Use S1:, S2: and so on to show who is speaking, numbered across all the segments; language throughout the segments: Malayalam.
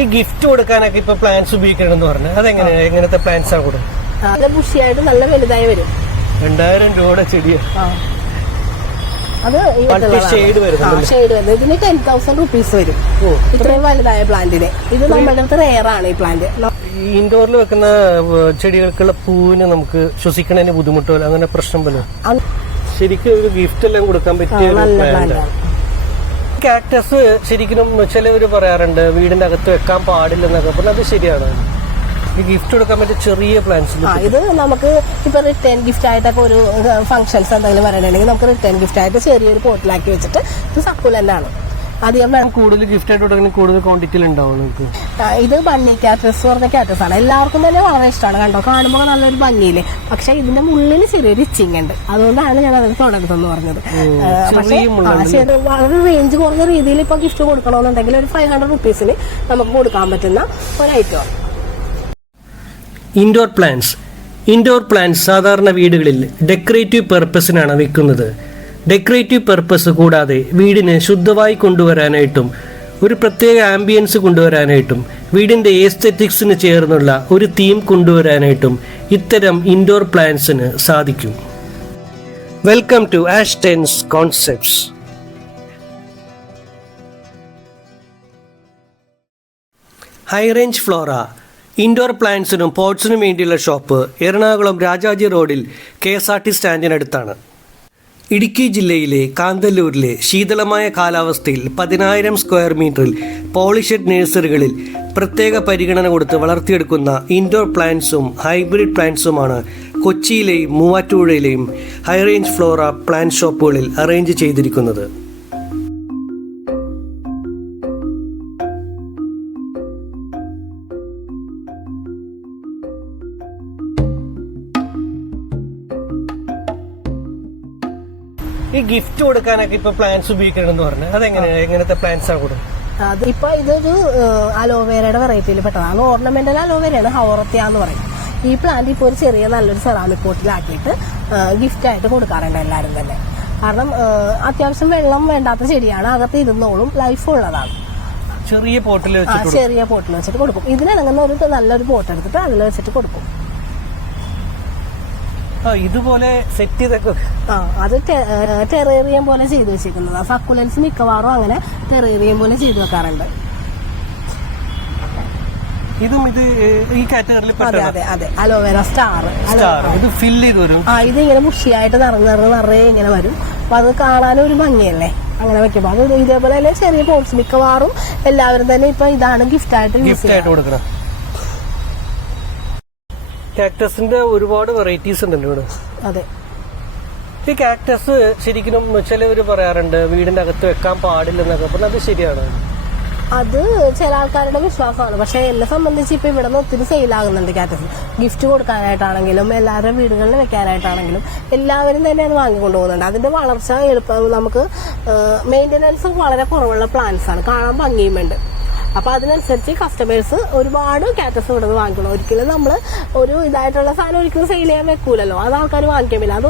S1: ഈ ഗിഫ്റ്റ് കൊടുക്കാനൊക്കെ ഇപ്പൊ പ്ലാൻസ് ഉപയോഗിക്കണമെന്ന് പറഞ്ഞു. അതെങ്ങനെ? എങ്ങനത്തെ പ്ലാൻസ് ആണ് കൊടുക്കും
S2: നല്ല ബുഷിയായിട്ട് നല്ല വലുതായി വരും.
S1: രണ്ടായിരം രൂപയുടെ ചെടിയാ.
S2: അത്
S1: Multi shade വരുന്നുണ്ടല്ലേ?
S2: ഷെയ്ഡ് വരുന്നത്. ഇതിന് ടെൻ തൗസൻഡ് റുപ്പീസ് വരും. ഇത്രയും വലുതായ പ്ലാന്റിന് ഇത് നമ്മുടെ അടുത്ത് റെയർ ആണ് ഈ പ്ലാന്റ്
S1: ഇൻഡോറിൽ വെക്കുന്ന ചെടികൾക്കുള്ള പൂവിന് നമുക്ക് ശ്വസിക്കണതിന് ബുദ്ധിമുട്ടോ അങ്ങനെ പ്രശ്നം പോലെ ശരിക്കും ഒരു ഗിഫ്റ്റ് എല്ലാം കൊടുക്കാൻ പറ്റിയ
S2: നല്ല
S1: plant
S2: പ്ലാന്റ്
S1: ആണ്. കാക്ടസ് ശരിക്കും ചിലവർ പറയാറുണ്ട് വീടിന്റെ അകത്ത് വെക്കാൻ പാടില്ലെന്നൊക്കെ. പറഞ്ഞാൽ അത് ശരിയാണ്. ഗിഫ്റ്റ് കൊടുക്കാൻ പറ്റിയ ചെറിയ പ്ലാന്റ്സ്
S2: ഇത് നമുക്ക് ഇപ്പൊ റിട്ടേൺ ഗിഫ്റ്റ് ആയിട്ടൊക്കെ ഒരു ഫംഗ്ഷൻസ് എന്തെങ്കിലും വരണമെങ്കിൽ നമുക്ക് റിട്ടേൺ ഗിഫ്റ്റ് ആയിട്ട് ചെറിയൊരു പോട്ടിലാക്കി വെച്ചിട്ട് ഇത് സക്കുലന്റാണ് അധികം
S1: കൂടുതൽ ഗിഫ്റ്റ് ആയിട്ട് കൊടുക്കണമെങ്കിൽ കൂടുതൽ ക്വാണ്ടിറ്റിയിൽ ഉണ്ടാവും നിങ്ങൾക്ക്.
S2: ഇത് ബണ്ണി കാറ്റസ് പറഞ്ഞ കാറ്റസ് ആണ്. എല്ലാവർക്കും തന്നെ വളരെ ഇഷ്ടമാണ് കണ്ടോ? കാണുമ്പോൾ നല്ലൊരു ഭംഗിയില്ലേ? പക്ഷെ ഇതിന്റെ മുള്ളിൽ ചെറിയൊരു ഇച്ചിങ് ഉണ്ട്. അതുകൊണ്ടാണ് ഞാൻ അതിന് തുടങ്ങുന്നത് പറഞ്ഞത്. പക്ഷേ വളരെ റേഞ്ച് കുറഞ്ഞ രീതിയിൽ ഇപ്പൊ ഗിഫ്റ്റ് കൊടുക്കണമെന്നുണ്ടെങ്കിൽ ഒരു ഫൈവ് ഹൺഡ്രഡ് റുപ്പീസിന് നമുക്ക് കൊടുക്കാൻ പറ്റുന്ന ഒരു item
S1: indoor plants indoor plants സാധാരണ വീടുകളിൽ ഡെക്കറേറ്റീവ് പർപ്പസിനാണ് വെക്കുന്നത്. ഡെക്കറേറ്റീവ് പർപ്പസ് കൂടാതെ വീടിനെ ശുദ്ധമായി കൊണ്ടുവരാനായിട്ടും ഒരു പ്രത്യേക ആംബിയൻസ് കൊണ്ടുവരാനായിട്ടും വീടിന്റെ ഏസ്തെറ്റിക്സിന് ചേർന്നുള്ള ഒരു തീം കൊണ്ടുവരാനായിട്ടും ഇത്തരം ഇൻഡോർ പ്ലാന്റ്സിന് സാധിക്കും. Welcome to Ashtens concepts high range flora indoor പ്ലാന്റ്സിനും പോട്ട്സിനും വേണ്ടിയുള്ള ഷോപ്പ് എറണാകുളം രാജാജി റോഡിൽ കെ എസ് ആർ ടി സ്റ്റാൻഡിനടുത്താണ്. ഇടുക്കി ജില്ലയിലെ കാന്തല്ലൂരിലെ ശീതളമായ കാലാവസ്ഥയിൽ പതിനായിരം സ്ക്വയർ മീറ്ററിൽ പോളിഷഡ് നഴ്സറികളിൽ പ്രത്യേക പരിഗണന കൊടുത്ത് വളർത്തിയെടുക്കുന്ന ഇൻഡോർ പ്ലാന്റ്സും ഹൈബ്രിഡ് പ്ലാന്റ്സുമാണ് കൊച്ചിയിലെയും മൂവാറ്റുപുഴയിലെയും ഹൈറേഞ്ച് ഫ്ലോറ പ്ലാന്റ് ഷോപ്പുകളിൽ അറേഞ്ച് ചെയ്തിരിക്കുന്നത്. ഗിഫ്റ്റ് കൊടുക്കാനൊക്കെ ഇപ്പൊ പ്ലാന്റ്സ് ഉപയോഗിക്കണമെന്ന് പറഞ്ഞു. അതെങ്ങനെ എങ്ങനത്തെ പ്ലാന്റ്സ് ആണ് കൊടുക്കുന്നത്
S2: അത് ഇപ്പൊ ഇതൊരു അലോവേരയുടെ വെറൈറ്റിയിൽ പെട്ടതാണ്. ഓർണമെന്റൽ അലോവേരയാണ് ഹൗറത്യ എന്ന് പറയും. ഈ പ്ലാന്റ് ഇപ്പോൾ ഒരു ചെറിയ നല്ലൊരു സെറാമിക് പോട്ടിലാക്കിയിട്ട് ഗിഫ്റ്റ് ആയിട്ട് കൊടുക്കാറുണ്ട് എല്ലാവരും തന്നെ. കാരണം അത്യാവശ്യം വെള്ളം വേണ്ടാത്ത ചെടിയാണ്. അകത്ത് ഇരുന്നോളും ലൈഫ് ഉള്ളതാണ്.
S1: ചെറിയ പോട്ടിൽ
S2: ചെറിയ പോട്ടിൽ വെച്ചിട്ട് കൊടുക്കും. ഇതിനിണങ്ങുന്ന ഒരു നല്ലൊരു പോട്ട് എടുത്തിട്ട് അതിൽ വെച്ചിട്ട് കൊടുക്കും.
S1: ഇതുപോലെ സെറ്റ് ചെയ്തൊക്കെ
S2: ആ അത് ടെറേറിയം പോലെ ചെയ്തു വെച്ചിരിക്കുന്നത് സക്കുലൻസ് മിക്കവാറും അങ്ങനെ ടെറേറിയം പോലെ ചെയ്തു വെക്കാറുണ്ട്.
S1: ഇതും ഇത് ഈ കാറ്റഗറിയിൽ
S2: അതെ അതെ അതെ. അലോവേര സ്റ്റാർ
S1: ഇത് ഫില്ല് ചെയ്ത് വരും.
S2: ആ ഇത് ഇങ്ങനെ മുഷിയായിട്ട് നിറഞ്ഞ് നിറഞ്ഞ് നിറയെ ഇങ്ങനെ വരും. അപ്പൊ അത് കാണാനും ഒരു ഭംഗിയല്ലേ? അങ്ങനെ വെക്കുമ്പോ. അത് ഇതേപോലെ തന്നെ ചെറിയ പോട്ട്സ് മിക്കവാറും എല്ലാവരും തന്നെ ഇപ്പൊ ഇതാണ് ഗിഫ്റ്റ് ആയിട്ട് യൂസ്
S1: ഗിഫ്റ്റ് ആയിട്ട് കൊടുക്കണം. കാക്ടസിന്റെ ഒരുപാട് വെറൈറ്റീസ് ഉണ്ടല്ലോ ഇവിടെ.
S2: അതെ.
S1: ഈ ക്യാക്ടസ് ശരിക്കും ചിലവര് പറയാറുണ്ട് വീടിന്റെ അകത്ത് വെക്കാൻ പാടില്ലെന്നൊക്കെ പറഞ്ഞാൽ അത് ശരിയാണ്.
S2: അത് ചില ആൾക്കാരുടെ വിശ്വാസമാണ്. പക്ഷെ എന്നെ സംബന്ധിച്ച് ഇപ്പൊ ഇവിടെ നിന്ന് ഒത്തിരി സെയിൽ ആകുന്നുണ്ട് കാറ്റസ് ഗിഫ്റ്റ് കൊടുക്കാനായിട്ടാണെങ്കിലും എല്ലാവരുടെ വീടുകളിൽ വെക്കാനായിട്ടാണെങ്കിലും എല്ലാവരും തന്നെ അത് വാങ്ങിക്കൊണ്ടു പോകുന്നുണ്ട്. അതിന്റെ വളർച്ച എളുപ്പം നമുക്ക് മെയിന്റനൻസ് വളരെ കുറവുള്ള പ്ലാന്റ്സ് ആണ്. കാണാൻ ഭംഗിയുമുണ്ട്. അപ്പൊ അതിനനുസരിച്ച് കസ്റ്റമേഴ്സ് ഒരുപാട് കാറ്റസ് ഇവിടെ നിന്ന് വാങ്ങിക്കണം. ഒരിക്കലും നമ്മൾ ഒരു ഇതായിട്ടുള്ള സാധനം ഒരിക്കലും സെയിൽ ചെയ്യാൻ വെക്കൂലല്ലോ. അത് ആൾക്കാർ വാങ്ങിക്കാൻ പറ്റില്ല അത്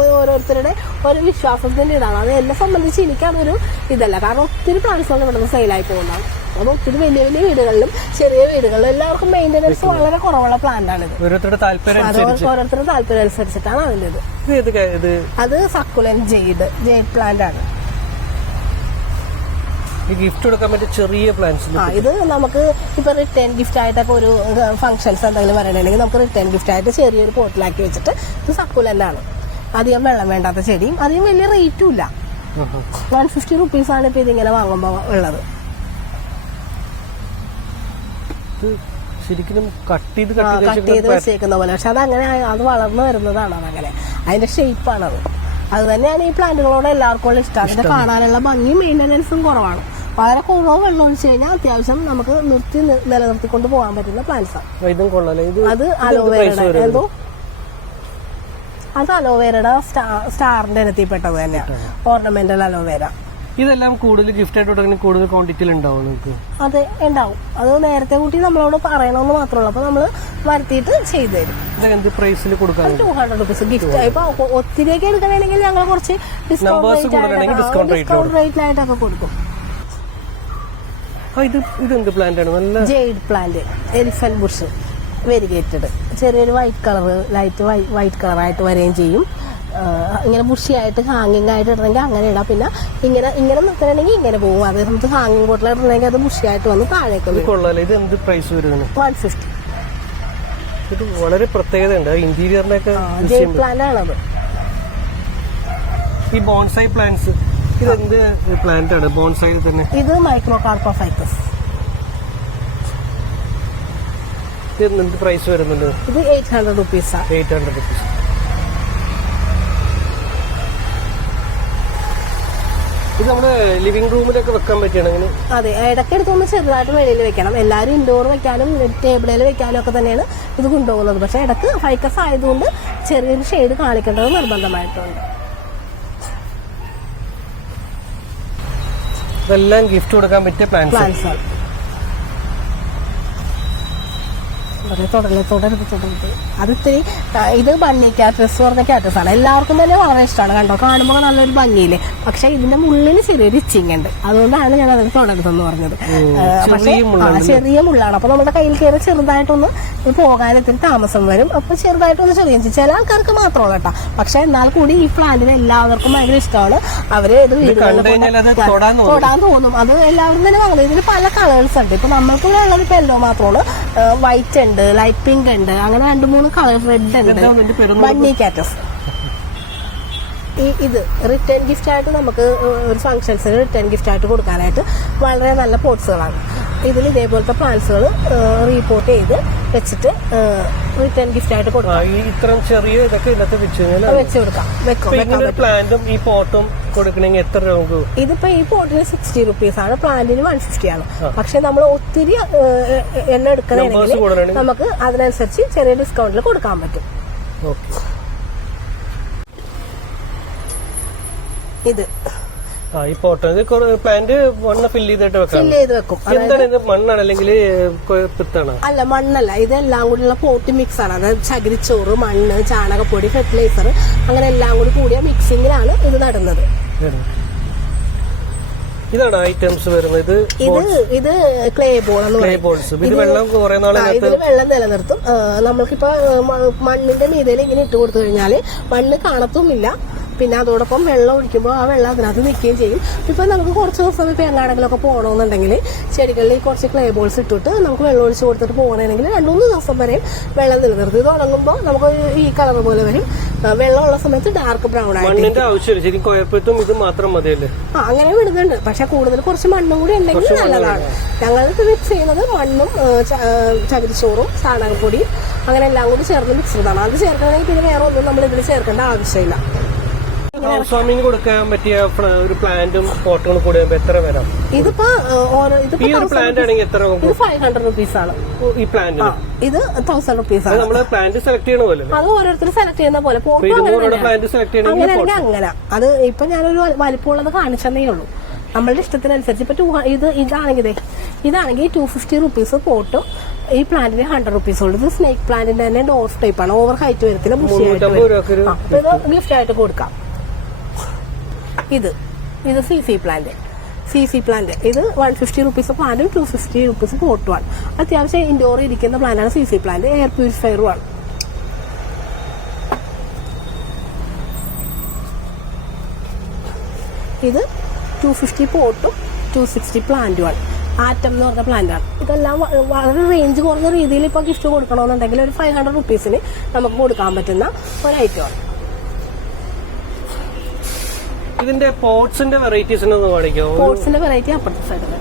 S2: ഒരു ഓരോരുത്തരുടെ ഒരു വിശ്വാസത്തിന്റെ ഇതാണ്. അത് എന്നെ സംബന്ധിച്ച് എനിക്കതൊരു ഇതല്ല. കാരണം ഒത്തിരി പ്ലാന്റ്സ് ഇവിടെ നിന്ന് സെയിലായി പോകുന്നതാണ്. അത് ഒത്തിരി വലിയ വലിയ വീടുകളിലും ചെറിയ വീടുകളിലും എല്ലാവർക്കും മെയിന്റെനൻസ് വളരെ കുറവുള്ള പ്ലാന്റാണ്
S1: ഓരോരുത്തരുടെ താല്പര്യം
S2: ഓരോരുത്തരുടെ താല്പര്യം അനുസരിച്ചിട്ടാണ് അതിന്റെ ഇത് അത് സക്കുലൻ ജെയ്ഡ് ജെയ്ഡ് പ്ലാന്റ് ആണ്.
S1: ഗിഫ്റ്റ് കൊടുക്കാൻ പറ്റിയ ചെറിയ പ്ലാൻസ്
S2: ആ ഇത് നമുക്ക് ഇപ്പൊ റിട്ടേൺ ഗിഫ്റ്റ് ആയിട്ടൊക്കെ ഒരു ഫംഗ്ഷൻസ് എന്തെങ്കിലും വരണമെങ്കിൽ നമുക്ക് റിട്ടേൺ ഗിഫ്റ്റ് ആയിട്ട് ചെറിയൊരു പോട്ടിലാക്കി വെച്ചിട്ട് ഇത് സക്കുലന്റ് ആണ് അധികം വെള്ളം വേണ്ടാത്ത ചെടിയും അധികം വലിയ റേറ്റും ഇല്ല. വൺ ഫിഫ്റ്റി റുപ്പീസ് ആണ് ഇപ്പൊ ഇതിങ്ങനെ വാങ്ങുമ്പോൾ ഉള്ളത്.
S1: ശരിക്കും കട്ട് ചെയ്ത് കട്ട്
S2: ചെയ്ത് വെച്ചേക്കുന്ന പോലെ പക്ഷെ അത് അങ്ങനെ അത് വളർന്നു വരുന്നതാണ് അതങ്ങനെ? അതിന്റെ ഷേപ്പാണത് അത് തന്നെയാണ് ഈ പ്ലാന്റുകളോട് എല്ലാവർക്കും ഉള്ള ഇഷ്ടം. അതിന്റെ കാണാനുള്ള ഭംഗിയും മെയിന്റനൻസും കുറവാണ്. വളരെ കുറവ് വെള്ളം ഒഴിച്ചു കഴിഞ്ഞാൽ അത്യാവശ്യം നമുക്ക് നിർത്തി നിലനിർത്തിക്കൊണ്ട് പോകാൻ പറ്റുന്ന പ്ലാന്റ്സ് ആണ് അത്
S1: ഇത് എന്ത്?
S2: അത് അലോവേരയുടെ സ്റ്റാറിന്റെ ഇനത്തിൽപ്പെട്ടത് തന്നെയാണ് ഓർണമെന്റൽ അലോവേര
S1: ഇതെല്ലാം കൂടുതൽ ഗിഫ്റ്റ് ആയിട്ട് തുടങ്ങി കൂടുതൽ ക്വാണ്ടിറ്റിയിൽ ഉണ്ടാവും നിങ്ങൾക്ക്?
S2: അത് ഉണ്ടാവും. അത് നേരത്തെ കൂട്ടി നമ്മളോട് പറയണമെന്ന് മാത്രമേ അപ്പൊ നമ്മൾ വരുത്തിയിട്ട് ചെയ്തു തരും.
S1: എന്ത് പ്രൈസിൽ കൊടുക്കാൻ
S2: ടു ഹൺഡ്രഡ് റുപ്പീസ് ഗിഫ്റ്റ് ഇപ്പൊ ഒത്തിരിയൊക്കെ എടുക്കണമെങ്കിൽ ഞങ്ങൾ കുറച്ച് ഡിസ്കൗണ്ട് റേറ്റിലായിട്ടൊക്കെ കൊടുക്കും.
S1: ഇത് ഇതെന്ത് പ്ലാന്റ് ആണ്? നല്ല
S2: jade plant elephant bush variegated ചെറിയൊരു വൈറ്റ് കളർ ലൈറ്റ് വൈറ്റ് കളറായിട്ട് വരികയും ചെയ്യും. ഇങ്ങനെ ബുഷിയായിട്ട് ഹാങ്ങിങ് ആയിട്ട് ഇടണമെങ്കിൽ അങ്ങനെ ഇടാം. പിന്നെ ഇങ്ങനെ ഇങ്ങനെ നിൽക്കണമെങ്കിൽ ഇങ്ങനെ പോകും അതേ സമയത്ത് ഹാങ്ങിങ് ബോട്ടിൽ ഇടണമെങ്കിൽ അത് ബുഷിയായിട്ട് വന്ന് താഴേക്ക്
S1: ഇത് എന്ത് പ്രൈസ് വരുന്നത്?
S2: വൺ ഫിഫ്റ്റി
S1: ഇത് വളരെ പ്രത്യേകത ഉണ്ട് യൂസ്
S2: ജെയ്ഡ്
S1: ചെയ്യുമ്പോൾ. ഈ ബോൺസൈ പ്ലാന്റ്സ് ഇത് എന്ത് പ്ലാന്റ് ആണ് ബോൺസൈ തന്നെ.
S2: ഇത് മൈക്രോ കാർപ്പോഫൈക്കസ്
S1: ഇത് എന്ത് പ്രൈസ് വരുന്നുണ്ട്?
S2: ഇത് എയ്റ്റ് ഹൺഡ്രഡ് റുപ്പീസാണ്
S1: എയ്റ്റ് ഹൺഡ്രഡ് റുപ്പീസ് ഇത് നമ്മുടെ ലിവിംഗ് റൂമിലൊക്കെ വെക്കാൻ പറ്റുകയാണെങ്കിൽ
S2: അതെ ഇടയ്ക്ക് എടുത്തൊന്ന് ചെറുതായിട്ട് വെളിയിൽ വെക്കണം. എല്ലാവരും ഇൻഡോർ വെക്കാനും ടേബിളിൽ വെക്കാനും ഒക്കെ തന്നെയാണ് ഇത് കൊണ്ടുപോകുന്നത്. പക്ഷെ ഇടയ്ക്ക് ഫൈക്കസ് ആയതുകൊണ്ട് ചെറിയൊരു ഷെയ്ഡ് കാണിക്കേണ്ടത് നിർബന്ധമായിട്ടുണ്ട്.
S1: ഇതെല്ലാം ഗിഫ്റ്റ് കൊടുക്കാൻ പറ്റിയ പ്ലാന്റ്സ്
S2: പ്ലാൻസ് ആണ്. തുടരെ തുടരെ തുടരുത് തുടരുത് അത് ഇത്തിരി ആ, ഇത് ബണ്ണി ക്യാറ്റസ് പറഞ്ഞ ക്യാറ്റസ് ആണ്. എല്ലാവർക്കും തന്നെ വളരെ ഇഷ്ടമാണ് കണ്ടോ? കാണുമ്പോൾ നല്ലൊരു ഭംഗിയില്ലേ? പക്ഷെ ഇതിന്റെ മുള്ളിന് ചെറിയൊരു ഇച്ചിങ് ഉണ്ട്. അതുകൊണ്ടാണ് ഞാൻ അതിന് തുടരുതെന്ന് പറഞ്ഞത്. പക്ഷേ
S1: ചെറിയ മുള്ളാണ്.
S2: അപ്പൊ നമ്മുടെ കയ്യിൽ കയറി ചെറുതായിട്ടൊന്ന് പോകാനത്തിന് പോകാൻ ഇത്തിരി താമസം വരും. അപ്പൊ ചെറുതായിട്ടൊന്ന് ചെറിയ ചില ആൾക്കാർക്ക് മാത്രമാണ് കേട്ടോ. പക്ഷെ എന്നാൽ കൂടി ഈ പ്ലാന്റിന് എല്ലാവർക്കും ഭയങ്കര ഇഷ്ടമാണ്. അവർ ഇത്
S1: തൊടാൻ തോന്നും.
S2: അത് എല്ലാവരും തന്നെ വാങ്ങുന്നത് ഇതിന് പല കളേഴ്സ് ഉണ്ട്. ഇപ്പൊ നമ്മൾക്ക് ഉള്ളത് ഇപ്പൊ എല്ലോ മാത്രമാണ് വൈറ്റ് ഉണ്ട് ലൈറ്റ് പിങ്ക് ഉണ്ട്. അങ്ങനെ രണ്ട് മൂന്ന് കളർ റെഡ് ഉണ്ട്. കാറ്റസ് ഈ ഇത് റിട്ടേൺ ഗിഫ്റ്റ് ആയിട്ട് നമുക്ക് ഒരു ഫംഗ്ഷൻസിന് റിട്ടേൺ ഗിഫ്റ്റ് ആയിട്ട് കൊടുക്കാനായിട്ട് വളരെ നല്ല പോട്ട്സുകളാണ് ഇതിൽ ഇതേപോലത്തെ പ്ലാൻസുകൾ റീപോർട്ട് ചെയ്ത് വെച്ചിട്ട് റിട്ടേൺ ഗിഫ്റ്റ് ആയിട്ട് കൊടുക്കാം.
S1: ഈ ഇത്രയും ചെറിയ ഇതൊക്കെ ഇതൊക്കെ വെച്ച്
S2: വെച്ച് കൊടുക്കാം. വെക്കും
S1: പ്ലാന്റും ഈ പോട്ടും കൊടുക്കണമെങ്കിൽ എത്ര രൂപ
S2: ഇതിപ്പോ ഈ പോട്ടിന് സിക്സ്റ്റി റുപ്പീസ് ആണ്. പ്ലാന്റിന് വൺ സിക്സ്റ്റി ആണ്. പക്ഷെ നമ്മൾ ഒത്തിരി എണ്ണ എടുക്കണമെങ്കിൽ നമുക്ക് അതിനനുസരിച്ച് ചെറിയ ഡിസ്കൗണ്ടിൽ കൊടുക്കാൻ പറ്റും. ഇത്.
S1: ഈ പോട്ട് ഇത് പ്ലാന്റ് മണ്ണ് ഫില്ല് ചെയ്തിട്ട് വെക്കാം
S2: ഫില്ല് ചെയ്ത് വെക്കും.
S1: എന്താണ് ഇത് മണ്ണാണ് അല്ലെങ്കിൽ പിത്താണ്?
S2: അല്ല മണ്ണല്ല. ഇതെല്ലാം ഉള്ള പോട്ടി മിക്സ് ആണ്. അതായത് ചകിരിച്ചോറ് മണ്ണ് ചാണകപ്പൊടി ഫെർട്ടിലൈസർ അങ്ങനെ എല്ലാം കൂടി കൂടിയ മിക്സിങ്ങിലാണ് ഇത് നടുന്നത്.
S1: ഇതാണ് ഐറ്റംസ് വരുന്നത്. ഇത്
S2: ഇത് ക്ലേ ബോൾ
S1: ക്ലേ ബോൾസ് ഇത് വെള്ളം കുറെ നാളിനകത്ത്
S2: വെള്ളം നിലനിർത്തും. നമ്മൾക്കിപ്പോ മണ്ണിന്റെ മീതയിൽ ഇങ്ങനെ ഇട്ട് കൊടുത്തു കഴിഞ്ഞാൽ മണ്ണ് കാണത്തുമില്ല. പിന്നെ അതോടൊപ്പം വെള്ളം ഒഴിക്കുമ്പോൾ ആ വെള്ളം അതിനകത്ത് നിൽക്കുകയും ചെയ്യും. ഇപ്പം നമുക്ക് കുറച്ച് ദിവസം ഇപ്പം എങ്ങാടെങ്കിലൊക്കെ പോകണമെന്നുണ്ടെങ്കിൽ ചെടികളിൽ കുറച്ച് ക്ലേ ബോൾസ് ഇട്ടിട്ട് നമുക്ക് വെള്ളം ഒഴിച്ച് കൊടുത്തിട്ട് പോകണമെങ്കിൽ രണ്ടു മൂന്ന് ദിവസം വരെയും വെള്ളം നിലനിർത്തി. ഇത് ഉണങ്ങുമ്പോൾ നമുക്ക് ഈ കളർ പോലെ വരും. വെള്ളമുള്ള സമയത്ത് ഡാർക്ക് ബ്രൗൺ ആയിട്ട്
S1: ആവശ്യമില്ല. ഇത് മാത്രം മതിയല്ലേ?
S2: ആ അങ്ങനെ വിടുന്നുണ്ട് പക്ഷെ കൂടുതൽ കുറച്ച് മണ്ണും കൂടി ഉണ്ടെങ്കിൽ നല്ലതാണ്. ഞങ്ങൾ മിക്സ് ചെയ്യുന്നത് മണ്ണും ചകിരിച്ചോറും ചാണകപ്പൊടിയും അങ്ങനെ എല്ലാം കൂടി ചേർന്ന് മിക്സ് ചെയ്താണ് അത് ചേർക്കണമെങ്കിൽ പിന്നെ വേറെ ഒന്നും നമ്മൾ ഇതിൽ ചേർക്കേണ്ട ആവശ്യമില്ല.
S1: ഹൗസ് വാമിങ് കൊടുക്കാൻ പറ്റിയ ഒരു പ്ലാന്റും പോട്ടുകളും കൂടി എത്ര വരാം?
S2: ഇതിപ്പോ
S1: ഈ ഒരു പ്ലാന്റ് ആണെങ്കിൽ എത്ര
S2: ഇത് ഫൈവ് ഹൺഡ്രഡ് റുപ്പീസ് ആണ്.
S1: ഈ പ്ലാന്റ്
S2: ഇത് തൗസൻഡ് റുപ്പീസ്
S1: അത്
S2: ആണ്.
S1: നമ്മൾ പ്ലാന്റ് സെലക്ട് ചെയ്യണ പോലെ
S2: അത് ഓരോരുത്തർ സെലക്ട് ചെയ്യുന്ന പോലെ.
S1: പ്ലാന്റ് സെലക്ട് ചെയ്യണമെങ്കിൽ
S2: അങ്ങനെ. അത് ഇപ്പൊ ഞാനൊരു വലിപ്പമുള്ളത് കാണിച്ചതേ ഉള്ളൂ. നമ്മളുടെ ഇഷ്ടത്തിനനുസരിച്ച് ഇപ്പൊ ടൂ ഇത് ഇതാണെങ്കിൽ ഇതാണെങ്കിൽ ടു ഫിഫ്റ്റി റുപ്പീസ് പോട്ടും ഈ പ്ലാന്റിന് ഹൺഡ്രഡ് റുപ്പീസ് ഉള്ളൂ. ഇത് സ്നേക്ക് പ്ലാന്റിന്റെ തന്നെ ഡോർ ടൈപ്പ് ആണ്. ഓവർ ഹൈറ്റ് വരത്തില്ല ഗിഫ്റ്റ് ആയിട്ട് കൊടുക്കാം. ഇത്. ഇത് C C plant C C plant ഇത് വൺ ഫിഫ്റ്റി റുപ്പീസ് പ്ലാന്റും ടു ഫിഫ്റ്റി റുപ്പീസ് പോട്ടുമാണ് അത്യാവശ്യം ഇൻഡോർ ഇരിക്കുന്ന പ്ലാന്റാണ് സി സി പ്ലാന്റ് എയർ പ്യൂരിഫയറും ആണ്. ഇത് ടു ഫിഫ്റ്റി പോട്ടും ടു സിക്സ്റ്റി പ്ലാന്റുമാണ് ആറ്റം എന്ന് പറഞ്ഞ പ്ലാന്റാണ് ഇതെല്ലാം വളരെ റേഞ്ച് കുറഞ്ഞ രീതിയിൽ ഇപ്പോൾ ഗിഫ്റ്റ് കൊടുക്കണമെന്നുണ്ടെങ്കിൽ ഒരു ഫൈവ് ഹൺഡ്രഡ് റുപ്പീസിന് നമുക്ക് കൊടുക്കാൻ പറ്റുന്ന ഒരു ഐറ്റമാണ്
S1: ഇതിന്റെ പോട്ട്സിന്റെ വെറൈറ്റീസ്
S2: പോട്ട്സിന്റെ വെറൈറ്റി അപ്പുറത്തെ സൈഡിൽ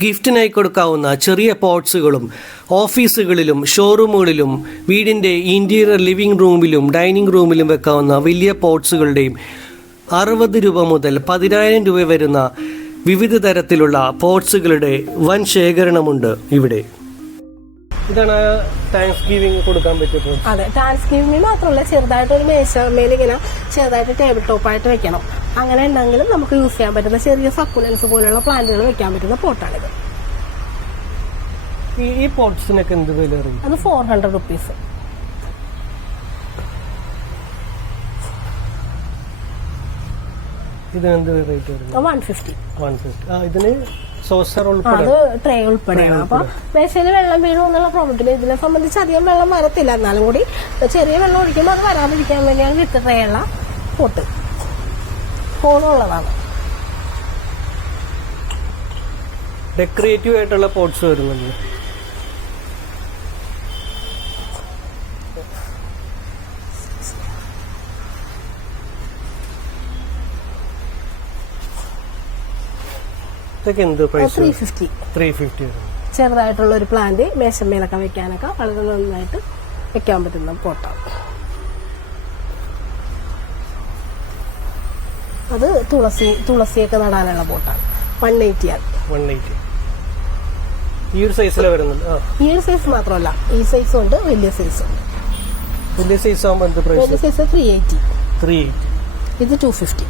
S1: ഗിഫ്റ്റിനായി കൊടുക്കാവുന്ന ചെറിയ പോട്ട്സുകളും ഓഫീസുകളിലും ഷോറൂമുകളിലും വീടിന്റെ ഇന്റീരിയർ ലിവിംഗ് റൂമിലും ഡൈനിങ് റൂമിലും വെക്കാവുന്ന വലിയ പോട്ട്സുകളുടെയും അറുപത് രൂപ മുതൽ പതിനായിരം രൂപ വരുന്ന വിവിധ തരത്തിലുള്ള പോട്ട്സുകളുടെ വൻ ശേഖരണമുണ്ട് ഇവിടെ. ഇതാണ് താങ്ക്സ് ഗിവിംഗ് കൊടുക്കാൻ പറ്റും
S2: അതെ താങ്ക്സ് ഗിവിംഗ് മാത്രമല്ല ചെറുതായിട്ട് ഒരു മേശമേൽ ഇങ്ങനെ ചെറുതായിട്ട് ടേബിൾ ടോപ്പായിട്ട് വെക്കണം. അങ്ങനെ ഉണ്ടെങ്കിലും നമുക്ക് യൂസ് ചെയ്യാൻ പറ്റുന്ന ചെറിയ സക്കുലൻസ് പോലുള്ള പ്ലാന്റുകൾ വെക്കാൻ പറ്റുന്ന പോട്ടാണിത്
S1: ഈ ഈ പോട്ട്സിനൊക്കെ എന്ത് വില
S2: അത് ഫോർ ഹൺഡ്രഡ് റുപ്പീസ്
S1: ഇതിന് എന്ത് rate
S2: one fifty
S1: one fifty ആ ഇതിന് സോസർ ഉൾപ്പെടെ.
S2: അത് ട്രേ ഉൾപ്പെടെയാണ് അപ്പൊ മേശയിൽ വെള്ളം വീഴും എന്നുള്ള പ്രോബ്ലത്തിൽ ഇതിനെ സംബന്ധിച്ച് അധികം വെള്ളം വരത്തില്ല. എന്നാലും കൂടി ചെറിയ വെള്ളം ഒഴിക്കുമ്പോൾ അത് വരാതിരിക്കാൻ വേണ്ടിയാണ് വിത്ത് ട്രേ ഉള്ള പോട്ട് ഫോണുള്ളതാണ്
S1: ഡെക്കറേറ്റീവ് ആയിട്ടുള്ള പോട്ട്സ് വരുന്നുണ്ട്. ഇതൊക്കെ എന്ത് price
S2: three fifty
S1: three fifty
S2: ചെറുതായിട്ടുള്ള ഒരു പ്ലാന്റ് മേശമ്മയിലൊക്കെ വെക്കാനൊക്കെ വളരെ നന്നായിട്ട് വെക്കാൻ പറ്റുന്ന പോട്ടാണ് അത് തുളസി തുളസിയൊക്കെ നടാനുള്ള പോട്ടാണ് വൺ എയ്റ്റി ആണ്.
S1: വൺ എയ്റ്റി ഈ ഒരു സൈസിലെ വരുന്നുണ്ട്
S2: ഈ ഒരു സൈസ് മാത്രമല്ല ഈ സൈസും ഉണ്ട് വലിയ സൈസും ഉണ്ട്.
S1: വലിയ സൈസ് ആകുമ്പോൾ എന്ത്
S2: വലിയ size three eighty
S1: three eighty
S2: ഇത് ടു ഫിഫ്റ്റി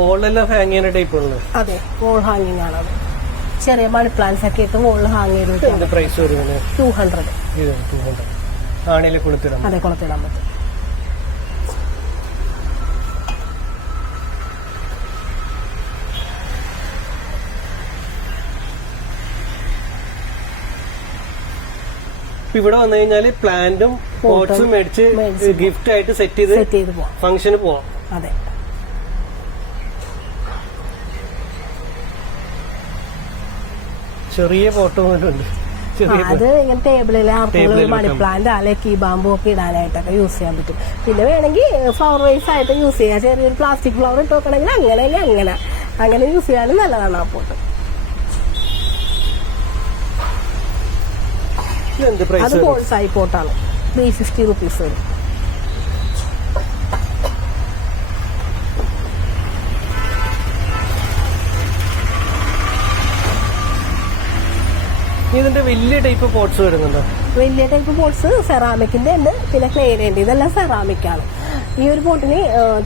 S1: വോളെല്ലാം ഹാങ് ചെയ്യുന്ന ടൈപ്പ് ഉള്ളത്
S2: അതെ വോൾ ഹാങ്ങിങ് ആണ് അത്. ചെറിയ മണി പ്ലാന്റ്സ് ഒക്കെ ഇട്ട് വോളിൽ ഹാങ് ചെയ്ത്
S1: പ്രൈസ് വരുന്നത്
S2: ടു ഹൺഡ്രഡ്
S1: ടു ഹൺഡ്രഡ് ആണിയിൽ
S2: അതെ കുളത്തിടാൻ പറ്റും
S1: ഇവിടെ വന്നു കഴിഞ്ഞാൽ പ്ലാന്റും പോട്ട്സും മേടിച്ച് ഗിഫ്റ്റ് ആയിട്ട് സെറ്റ് ചെയ്ത് ഫംഗ്ഷന് പോവാം.
S2: അതെ.
S1: ചെറിയ പോട്ട് കൊണ്ടുണ്ട്
S2: അത് ഇങ്ങനെ ടേബിളിൽ
S1: ടേബിളിൽ
S2: മണി പ്ലാന്റ് അല്ലെങ്കിൽ ബാമ്പു ഒക്കെ ഇടാനായിട്ടൊക്കെ യൂസ് ചെയ്യാൻ പറ്റും. പിന്നെ വേണമെങ്കിൽ ഫ്ലവർ വൈസ് ആയിട്ട് യൂസ് ചെയ്യാം. ചെറിയൊരു പ്ലാസ്റ്റിക് ഫ്ലവർ ഇട്ട് വെക്കണമെങ്കിൽ അങ്ങനെ അങ്ങനെ. അങ്ങനെ യൂസ് ചെയ്യാനും നല്ലതാണ് ആ പോട്ട് അത് ബോൾസായി പോട്ടാണ് ത്രീ ഫിഫ്റ്റി റുപ്പീസ് വരും.
S1: ഇതിന്റെ വലിയ ടൈപ്പ് പോട്ട്സ് വരുന്നുണ്ട്?
S2: വലിയ ടൈപ്പ് പോട്ട്സ് സെറാമിക്കിന്റെ ഉണ്ട് പിന്നെ ക്ലേയുടെ ഇതെല്ലാം സെറാമിക് ആണ്. ഈ ഒരു പോട്ടിന്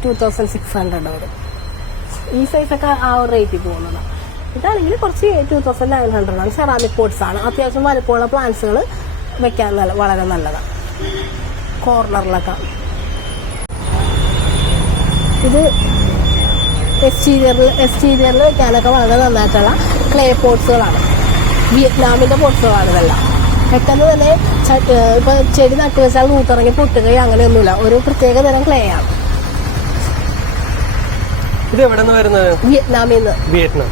S2: ടൂ തൗസൻഡ് സിക്സ് ഹൺഡ്രഡ് വരും. ഈ സൈസൊക്കെ ആ ഒരു റേറ്റിൽ പോകുന്നതാണ് ഇതാണെങ്കിൽ കുറച്ച് ടൂ തൗസൻഡ് നയൻ ഹൺഡ്രഡ് ആണ്. സെറാമിക് പോട്ട്സ് ആണ്. അത്യാവശ്യം വലുപ്പമുള്ള പ്ലാന്റ്സുകൾ വെക്കാൻ നല്ല വളരെ നല്ലതാണ് കോർണറിലൊക്കെ ഇത് എക്സ്റ്റീരിയറിൽ എക്സ്റ്റീരിയറിൽ വെക്കാനൊക്കെ വളരെ നന്നായിട്ടുള്ള ക്ലേ പോട്ട്സുകളാണ് വിയറ്റ്നാമിന്റെ പോട്ട്സുകളാണ് ഇതെല്ലാം. പെട്ടെന്ന് തന്നെ ഇപ്പോൾ ചെടി നട്ടു വെച്ചാൽ നൂത്തിറങ്ങി പൊട്ടുകയോ അങ്ങനെയൊന്നുമില്ല. ഒരു പ്രത്യേക തരം ക്ലേ ആണ്
S1: ഇത് എവിടെ നിന്ന് വരുന്നത്?
S2: വിയറ്റ്നാമിൽ നിന്ന്
S1: വിയറ്റ്നാം.